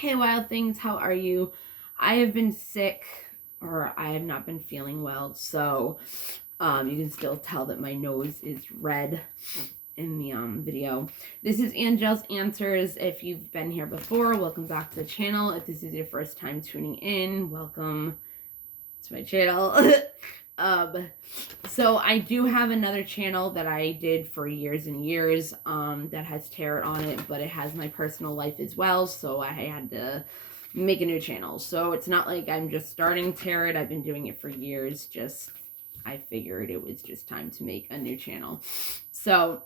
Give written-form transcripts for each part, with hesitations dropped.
Hey, Wild Things, how are you? I have been sick, or I have not been feeling well, so you can still tell that my nose is red in the video. This is Angel's Answers. If you've been here before, welcome back to the channel. If this is your first time tuning in, welcome to my channel. So I do have another channel that I did for years and years that has tarot on it, but it has my personal life as well, so I had to make a new channel. So it's not like I'm just starting tarot. I've been doing it for years. Just I figured it was just time to make a new channel. So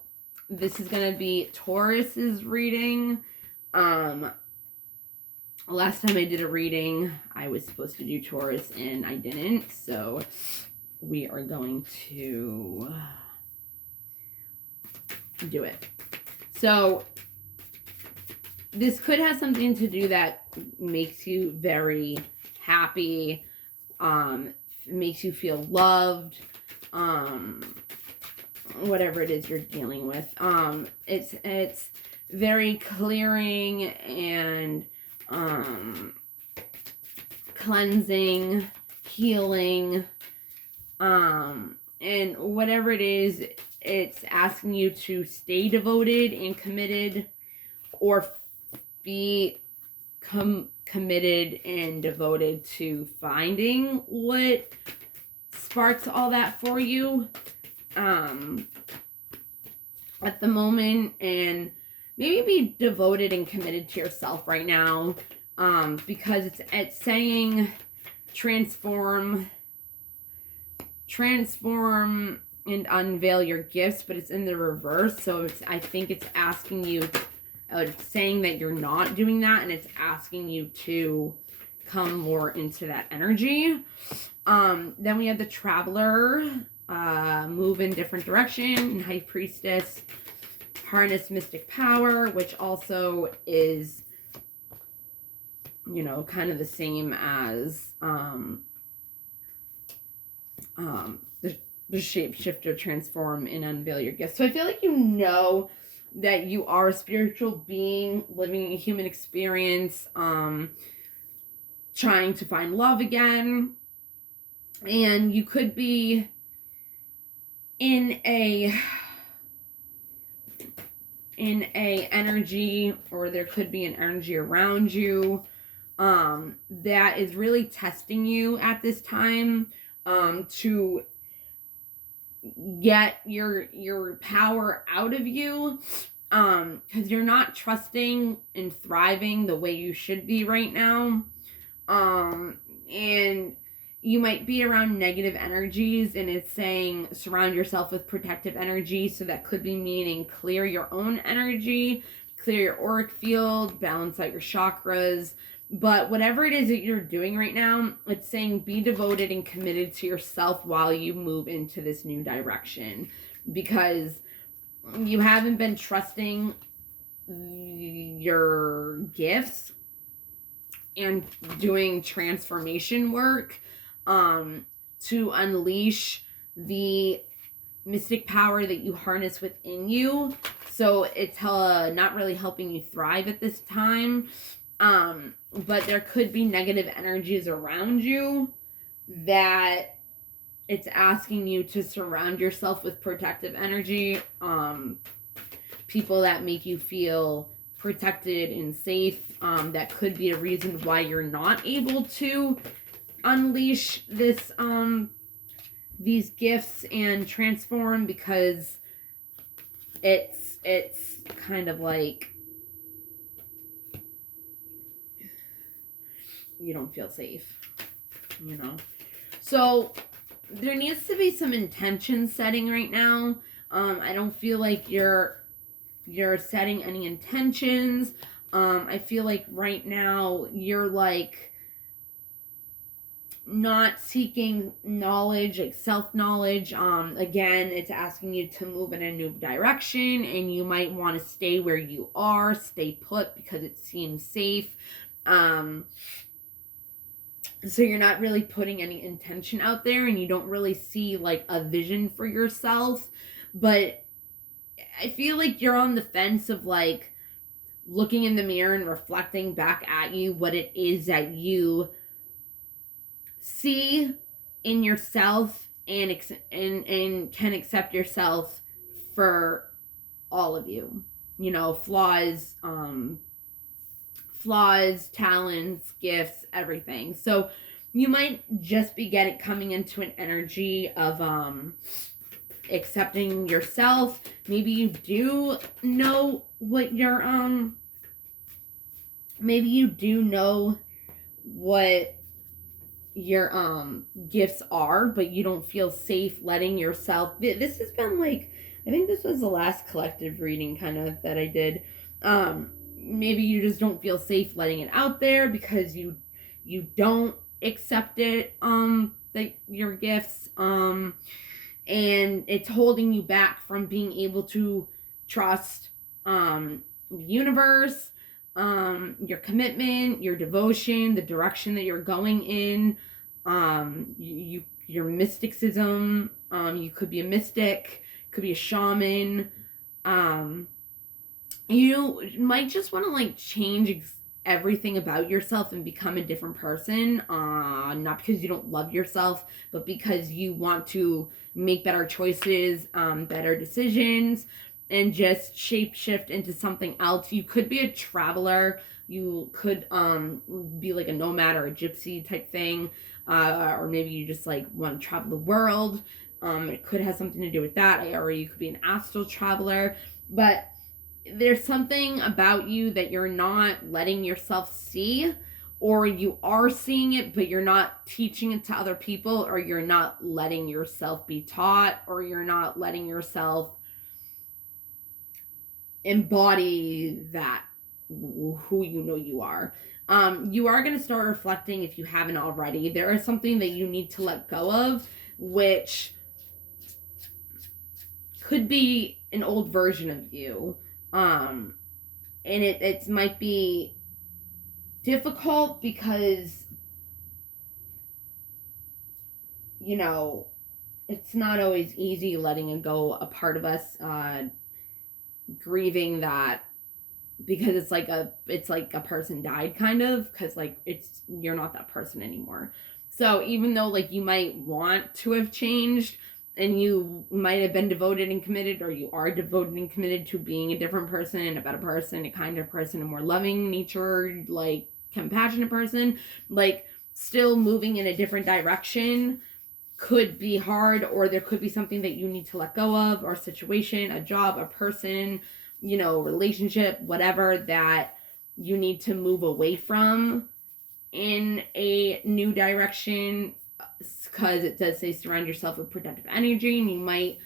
this is gonna be Taurus's reading. Last time I did a reading, I was supposed to do Taurus and I didn't, so we are going to do it. So this could have something to do that makes you very happy, makes you feel loved, whatever it is you're dealing with. It's very clearing and cleansing, healing, and whatever it is, it's asking you to stay devoted and committed, or be committed and devoted to finding what sparks all that for you at the moment, and maybe be devoted and committed to yourself right now, because it's saying transform and unveil your gifts, but it's in the reverse. So I think it's asking you, it's saying that you're not doing that, and it's asking you to come more into that energy. Then we have the Traveler, move in different direction, and High Priestess, harness mystic power, which also is, you know, kind of the same as the shapeshifter, transform and unveil your gifts. So I feel like you know that you are a spiritual being living a human experience, trying to find love again, and you could be in a energy, or there could be an energy around you that is really testing you at this time, to get your power out of you, because you're not trusting and thriving the way you should be right now, and you might be around negative energies, and it's saying surround yourself with protective energy. So that could be meaning clear your own energy, clear your auric field, balance out your chakras. But whatever it is that you're doing right now, it's saying be devoted and committed to yourself while you move into this new direction, because you haven't been trusting your gifts and doing transformation work to unleash the mystic power that you harness within you. So it's not really helping you thrive at this time. But there could be negative energies around you that it's asking you to surround yourself with protective energy, people that make you feel protected and safe. That could be a reason why you're not able to unleash this these gifts and transform, because it's kind of like you don't feel safe, you know. So there needs to be some intention setting right now. I don't feel like you're setting any intentions. I feel like right now you're like not seeking knowledge, like self-knowledge. Again, it's asking you to move in a new direction, and you might want to stay where you are, stay put, because it seems safe. So you're not really putting any intention out there, and you don't really see like a vision for yourself. But I feel like you're on the fence of like, looking in the mirror and reflecting back at you what it is that you see in yourself, and can accept yourself for all of you. You know, flaws, talents, gifts, everything. So you might just be coming into an energy of accepting yourself. Maybe you do know what your maybe you do know what your gifts are, but you don't feel safe letting yourself. This has been like, I think this was the last collective reading kind of that I did. Maybe you just don't feel safe letting it out there because you don't accept it, like your gifts, and it's holding you back from being able to trust the universe, your commitment, your devotion, the direction that you're going in, your mysticism. You could be a mystic, could be a shaman. You might just want to like change everything about yourself and become a different person, not because you don't love yourself, but because you want to make better choices, better decisions, and just shape shift into something else. You could be a traveler. You could be like a nomad or a gypsy type thing, or maybe you just like want to travel the world. It could have something to do with that, or you could be an astral traveler. But there's something about you that you're not letting yourself see, or you are seeing it but you're not teaching it to other people, or you're not letting yourself be taught, or you're not letting yourself embody that, who you know you are. You are going to start reflecting, if you haven't already. There is something that you need to let go of, which could be an old version of you. And it might be difficult because, you know, it's not always easy letting go a part of us, grieving that, because it's like a person died, kind of, because like you're not that person anymore. So even though like you might want to have changed, and you might have been devoted and committed, or you are devoted and committed to being a different person, a better person, a kinder person, a more loving nature, like compassionate person, like still moving in a different direction could be hard, or there could be something that you need to let go of, or a situation, a job, a person, you know, relationship, whatever, that you need to move away from in a new direction, because it does say surround yourself with protective energy, and you might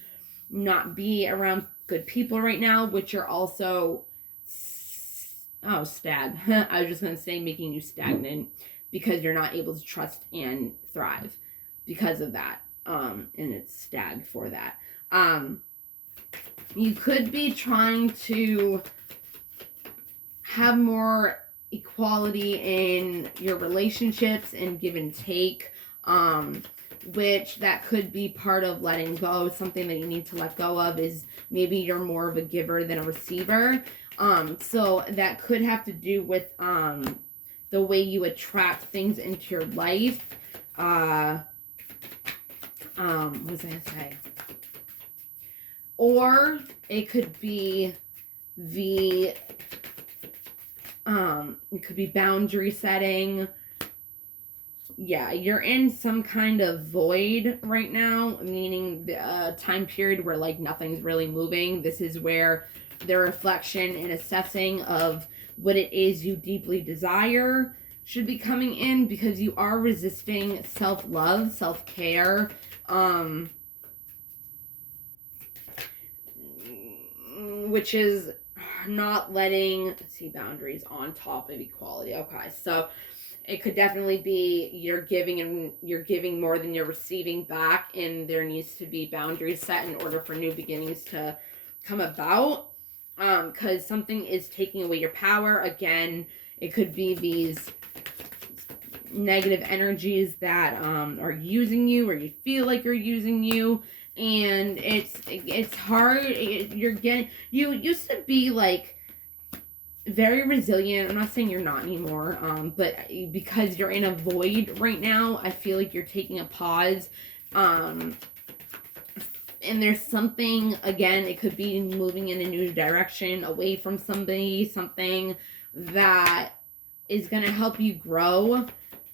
not be around good people right now, which are also stag. I was just going to say making you stagnant, because you're not able to trust and thrive because of that. And it's stag for that. You could be trying to have more equality in your relationships and give and take, which that could be part of letting go. Something that you need to let go of is maybe you're more of a giver than a receiver. So that could have to do with the way you attract things into your life. What was I gonna say? Or it could be it could be boundary setting. Yeah, you're in some kind of void right now, meaning the time period where like nothing's really moving. This is where the reflection and assessing of what it is you deeply desire should be coming in, because you are resisting self-love, self-care, which is not letting, let's see, boundaries on top of equality. Okay, so it could definitely be you're giving more than you're receiving back, and there needs to be boundaries set in order for new beginnings to come about, because something is taking away your power. Again, it could be these negative energies that are using you, or you feel like you're using you, and it's hard. You used to be like very resilient. I'm not saying you're not anymore, but because you're in a void right now, I feel like you're taking a pause. And there's something, again, it could be moving in a new direction, away from somebody, something that is going to help you grow,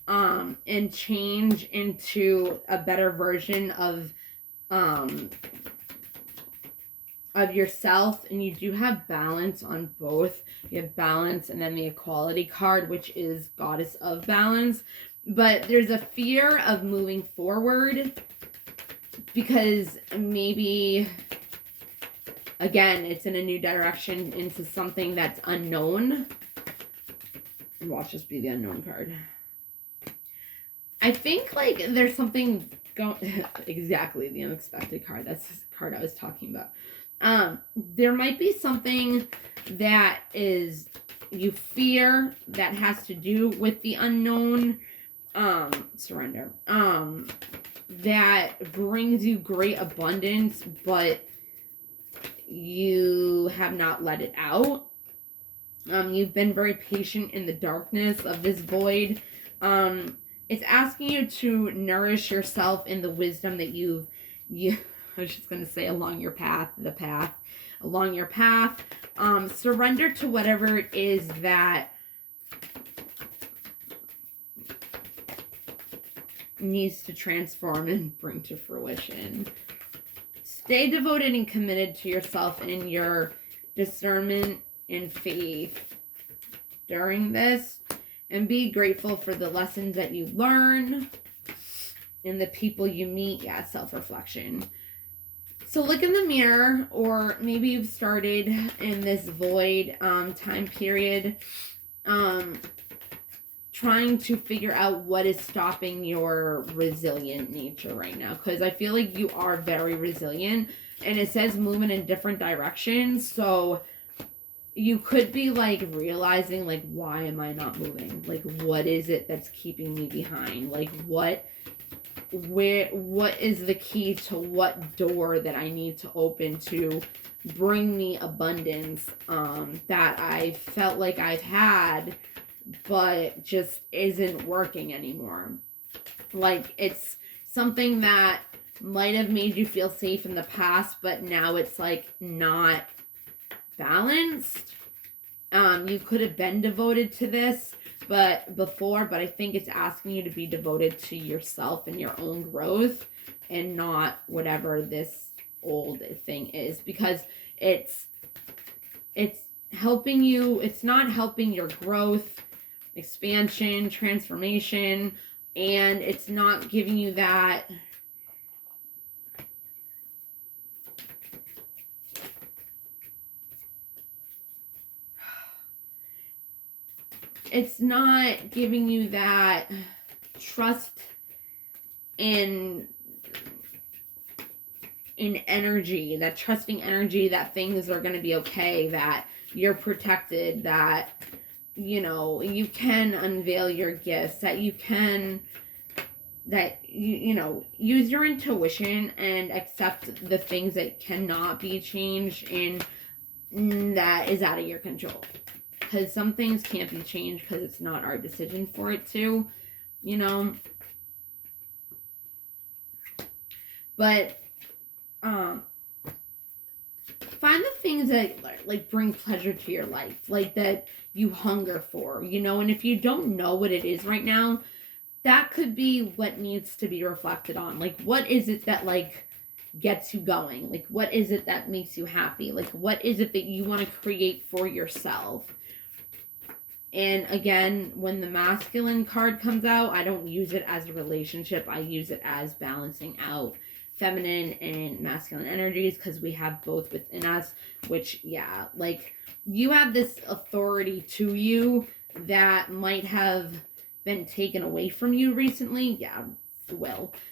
and change into a better version of yourself. And you do have balance on both. You have balance and then the equality card, which is goddess of balance. But there's a fear of moving forward because maybe, again, it's in a new direction into something that's unknown. Watch this be the unknown card. I think like there's something going exactly the unexpected card. That's the card I was talking about. There might be something that is you fear that has to do with the unknown, surrender, that brings you great abundance, but you have not let it out. You've been very patient in the darkness of this void. It's asking you to nourish yourself in the wisdom that you I was just going to say along your path, along your path. Surrender to whatever it is that needs to transform and bring to fruition. Stay devoted and committed to yourself and your discernment and faith during this, and be grateful for the lessons that you learn and the people you meet. Yeah, self-reflection. So look in the mirror, or maybe you've started in this void time period, trying to figure out what is stopping your resilient nature right now. Because I feel like you are very resilient, and it says moving in different directions. So you could be like realizing like, why am I not moving? Like, what is it that's keeping me behind? Like, what is the key to what door that I need to open to bring me abundance, that I felt like I've had, but just isn't working anymore. Like, it's something that might have made you feel safe in the past, but now it's like not balanced. You could have been devoted to this but I think it's asking you to be devoted to yourself and your own growth, and not whatever this old thing is, because it's helping you. It's not helping your growth, expansion, transformation, and it's not giving you that trust in energy, that trusting energy that things are going to be okay, that you're protected, that you can unveil your gifts, that you use your intuition and accept the things that cannot be changed and that is out of your control. Because some things can't be changed because it's not our decision for it to, But find the things that like bring pleasure to your life, like that you hunger for, and if you don't know what it is right now, that could be what needs to be reflected on. Like, what is it that like gets you going? Like, what is it that makes you happy? Like, what is it that you want to create for yourself? And again, when the masculine card comes out, I don't use it as a relationship. I use it as balancing out feminine and masculine energies, because we have both within us, which, yeah, like, you have this authority to you that might have been taken away from you recently.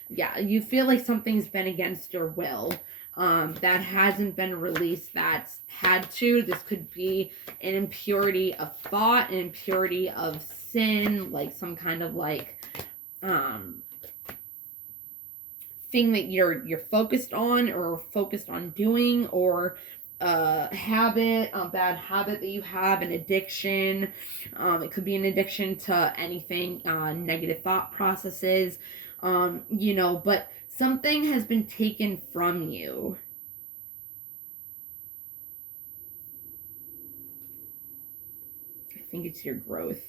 Yeah, you feel like something's been against your will, that hasn't been released, that's had to. This could be an impurity of thought, an impurity of sin, like some kind of like thing that you're focused on or focused on doing, or a habit, a bad habit that you have, an addiction. It could be an addiction to anything, negative thought processes, but something has been taken from you. I think it's your growth.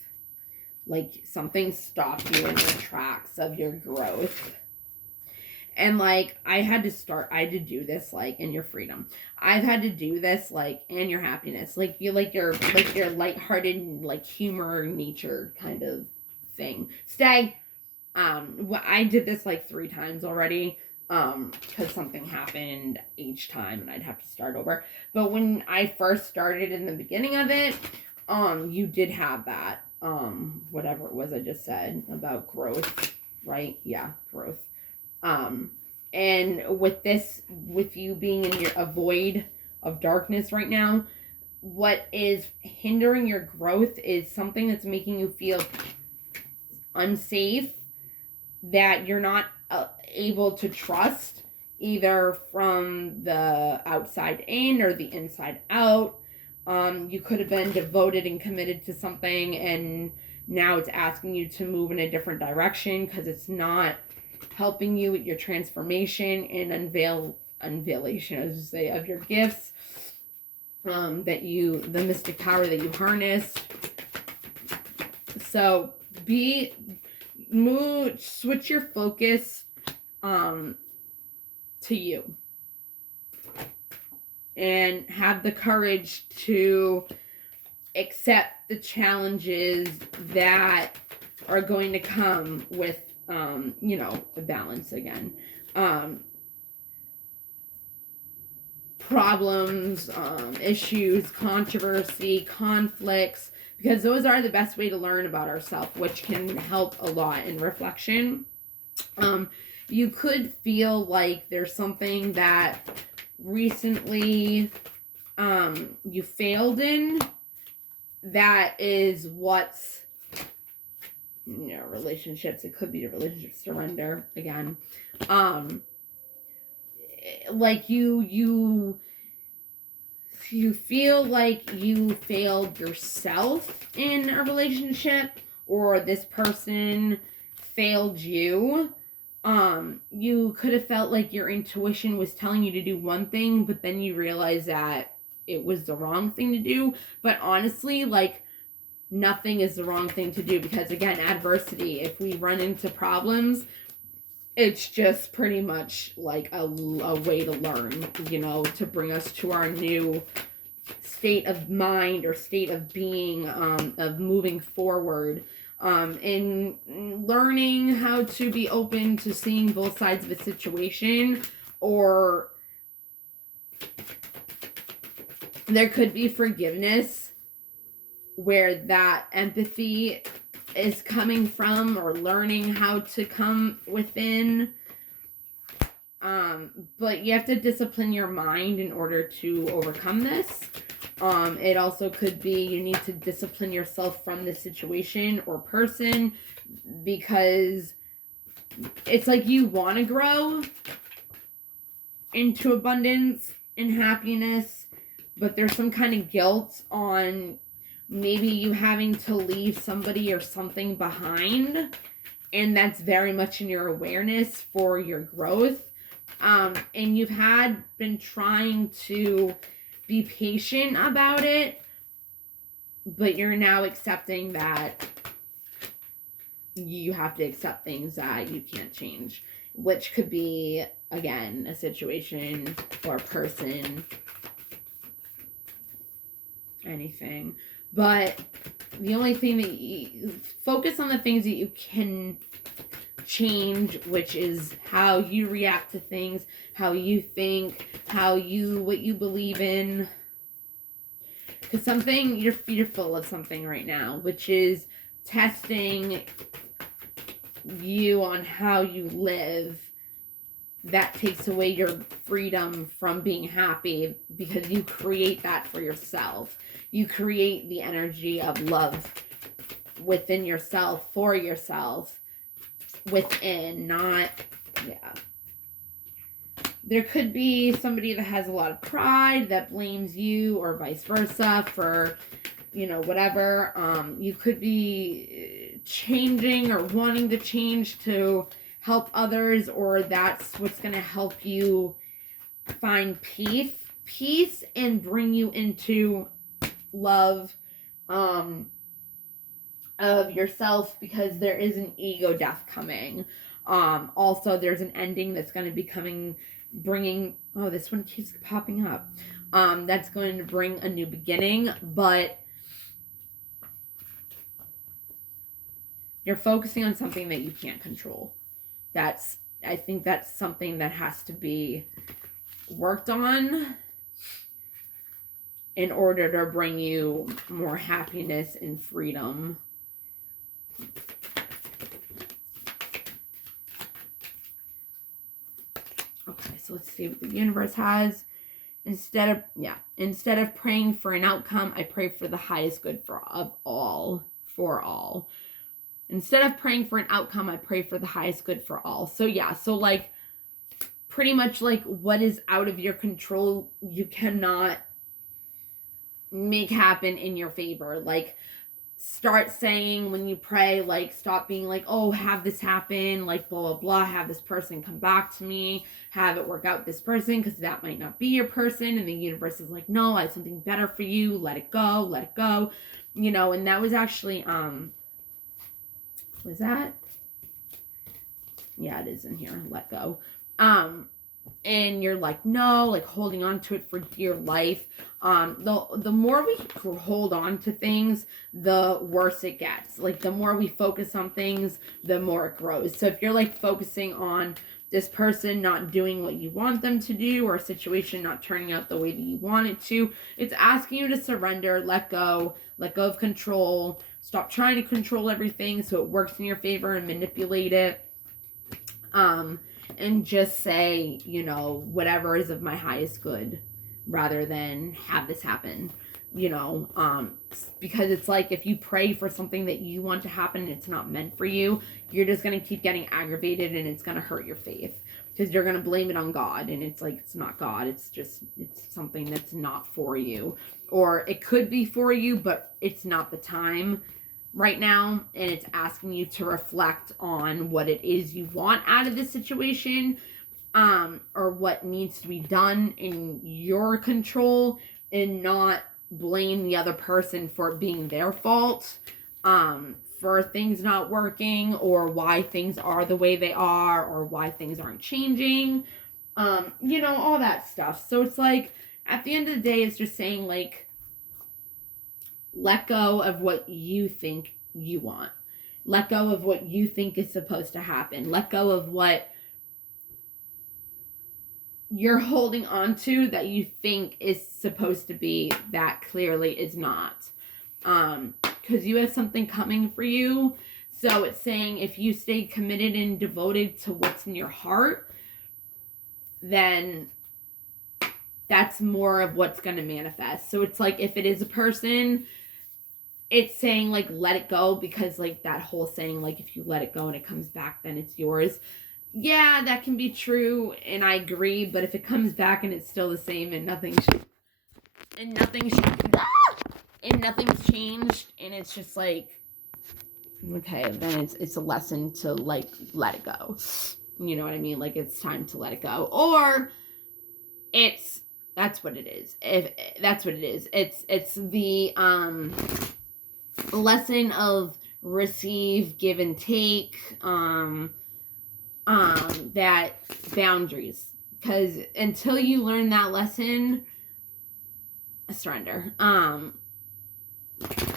Like something stopped you in your tracks of your growth. And like I had to do this like in your freedom. I've had to do this like in your happiness. Like your lighthearted, like humor nature kind of thing. Stay. I did this like 3 times already. Because something happened each time and I'd have to start over. But when I first started in the beginning of it, you did have that. Whatever it was I just said about growth, right? Yeah, growth. And with you being in a void of darkness right now, what is hindering your growth is something that's making you feel unsafe, that you're not able to trust, either from the outside in or the inside out. You could have been devoted and committed to something, and now it's asking you to move in a different direction because it's not helping you with your transformation and unveilation, as you say, of your gifts, the mystic power that you harness. So switch your focus to you. And have the courage to accept the challenges that are going to come with, the balance again. Problems, issues, controversy, conflicts, because those are the best way to learn about ourselves, which can help a lot in reflection. You could feel like there's something that recently you failed in, that is what's relationships. It could be a relationship surrender again. Like you feel like you failed yourself in a relationship, or this person failed you. You could have felt like your intuition was telling you to do one thing, but then you realize that it was the wrong thing to do. But honestly, like, nothing is the wrong thing to do, because again, adversity, if we run into problems, it's just pretty much like a way to learn, to bring us to our new state of mind or state of being, of moving forward. And learning how to be open to seeing both sides of a situation, or there could be forgiveness where that empathy is coming from, or learning how to come within. But you have to discipline your mind in order to overcome this. It also could be you need to discipline yourself from the situation or person, because it's like you want to grow into abundance and happiness, but there's some kind of guilt on maybe you having to leave somebody or something behind, and that's very much in your awareness for your growth. And you've been trying to be patient about it, but you're now accepting that you have to accept things that you can't change, which could be, again, a situation or a person, anything. But the only thing that you focus on, the things that you can change, which is how you react to things, how you think, what you believe in. Because you're fearful of something right now, which is testing you on how you live. That takes away your freedom from being happy, because you create that for yourself. You create the energy of love within yourself, for yourself, within, not, yeah. there could be somebody that has a lot of pride that blames you, or vice versa, for, you know, whatever. You could be changing or wanting to change to help others, or that's what's going to help you find peace and bring you into love of yourself, because there is an ego death coming. Also, there's an ending that's going to be coming, bringing, oh, this one keeps popping up. That's going to bring a new beginning, but you're focusing on something that you can't control. I think that's something that has to be worked on in order to bring you more happiness and freedom. Okay, so let's see what the universe has. Instead of praying for an outcome, I pray for the highest good for all. Instead of praying for an outcome, I pray for the highest good for all. So yeah, so like pretty much like what is out of your control, you cannot make happen in your favor. Like, start saying when you pray, like, stop being like, oh, have this happen, like, blah, blah, blah, have this person come back to me, have it work out with this person, because that might not be your person, and the universe is like, no, I have something better for you, let it go, you know. And that was actually, was that? Yeah, it is in here, let go. And you're like, no, like holding on to it for dear life. The more we hold on to things, the worse it gets. Like, the more we focus on things, the more it grows. So if you're like focusing on this person not doing what you want them to do, or a situation not turning out the way that you want it to, it's asking you to surrender, let go of control, stop trying to control everything so it works in your favor and manipulate it. And just say, you know, whatever is of my highest good, rather than have this happen, you know, because it's like, if you pray for something that you want to happen and it's not meant for you, you're just going to keep getting aggravated, and it's going to hurt your faith, because you're going to blame it on God, and it's like, it's not God, it's something that's not for you, or it could be for you, but it's not the time right now, and it's asking you to reflect on what it is you want out of this situation, or what needs to be done in your control, and not blame the other person for it being their fault, for things not working, or why things are the way they are, or why things aren't changing, you know, all that stuff. So it's like, at the end of the day, it's just saying, like, let go of what you think you want. Let go of what you think is supposed to happen. Let go of what you're holding on to that you think is supposed to be, that clearly is not. Because you have something coming for you. So it's saying, if you stay committed and devoted to what's in your heart, then that's more of what's going to manifest. So it's like, if it is a person, it's saying, like, let it go, because, like, that whole saying, like, if you let it go and it comes back, then it's yours. Yeah, that can be true, and I agree, but if it comes back and it's still the same, and nothing's changed, and it's just like, okay, then it's a lesson to, like, let it go. You know what I mean? Like, it's time to let it go. Or that's what it is. That's what it is. It's the lesson of receive, give, and take, that boundaries, because until you learn that lesson, surrender, and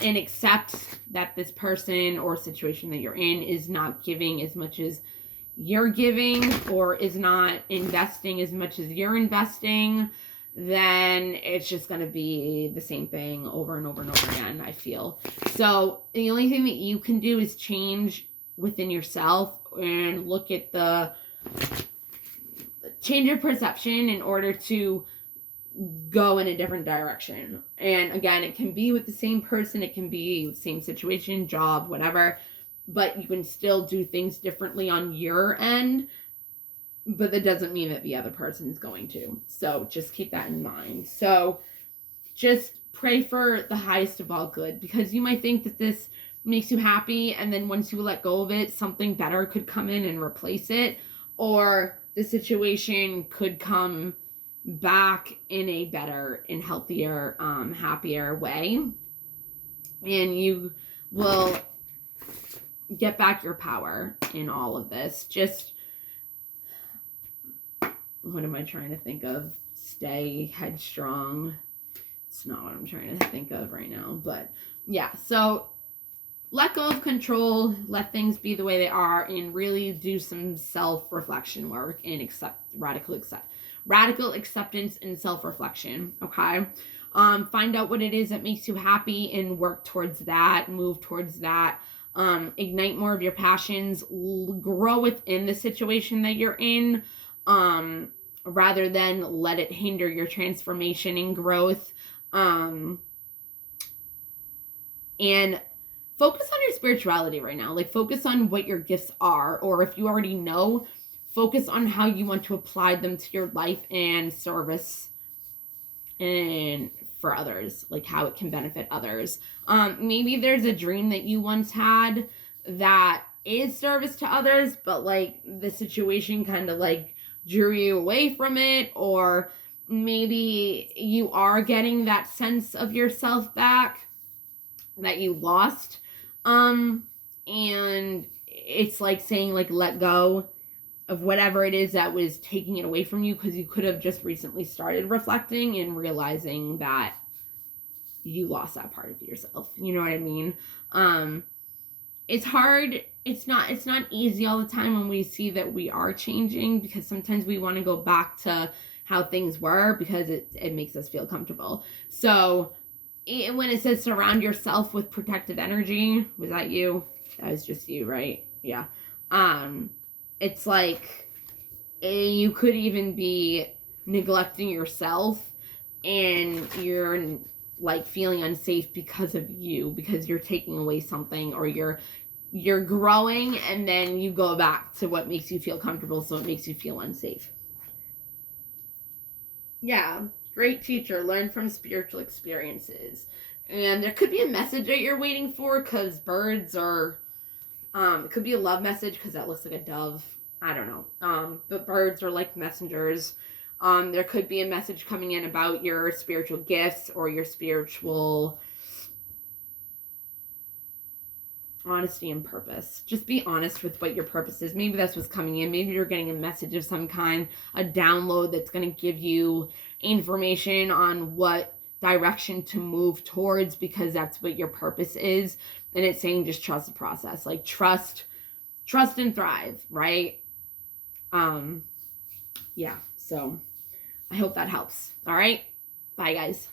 accept that this person or situation that you're in is not giving as much as you're giving, or is not investing as much as you're investing, then it's just going to be the same thing over and over and over again, I feel. So the only thing that you can do is change within yourself, and look at change your perception in order to go in a different direction. And again, it can be with the same person, it can be the same situation, job, whatever, but you can still do things differently on your end, but that doesn't mean that the other person's going to. So just keep that in mind. So just pray for the highest of all good, because you might think that this makes you happy, and then once you let go of it, something better could come in and replace it, or the situation could come back in a better and healthier, happier way, and you will get back your power in all of this. Just, what am I trying to think of? Stay headstrong. It's not what I'm trying to think of right now, but yeah, so let go of control, let things be the way they are, and really do some self-reflection work and radical acceptance and self-reflection, okay? Find out what it is that makes you happy and work towards that, move towards that. Ignite more of your passions, grow within the situation that you're in, rather than let it hinder your transformation and growth. And focus on your spirituality right now. Like, focus on what your gifts are, or if you already know, focus on how you want to apply them to your life and service and for others, like how it can benefit others. Maybe there's a dream that you once had that is service to others, but like the situation kind of like drew you away from it, or maybe you are getting that sense of yourself back that you lost. And it's like saying, like, let go of whatever it is that was taking it away from you, because you could have just recently started reflecting and realizing that you lost that part of yourself. You know what I mean? It's hard. It's not easy all the time when we see that we are changing, because sometimes we want to go back to how things were because it makes us feel comfortable. So when it says surround yourself with protective energy, was that you? That was just you, right? Yeah. It's like you could even be neglecting yourself, and you're like feeling unsafe because of you, because you're taking away something, or you're growing, and then you go back to what makes you feel comfortable, so it makes you feel unsafe. Yeah, great teacher. Learn from spiritual experiences. And there could be a message that you're waiting for, because birds are, it could be a love message because that looks like a dove. I don't know. But birds are like messengers. There could be a message coming in about your spiritual gifts or your spiritual honesty and purpose. Just be honest with what your purpose is. Maybe that's what's coming in. Maybe you're getting a message of some kind, a download that's going to give you information on what direction to move towards, because that's what your purpose is. And it's saying just trust the process. Like, trust and thrive, right? Yeah. So I hope that helps. All right. Bye, guys.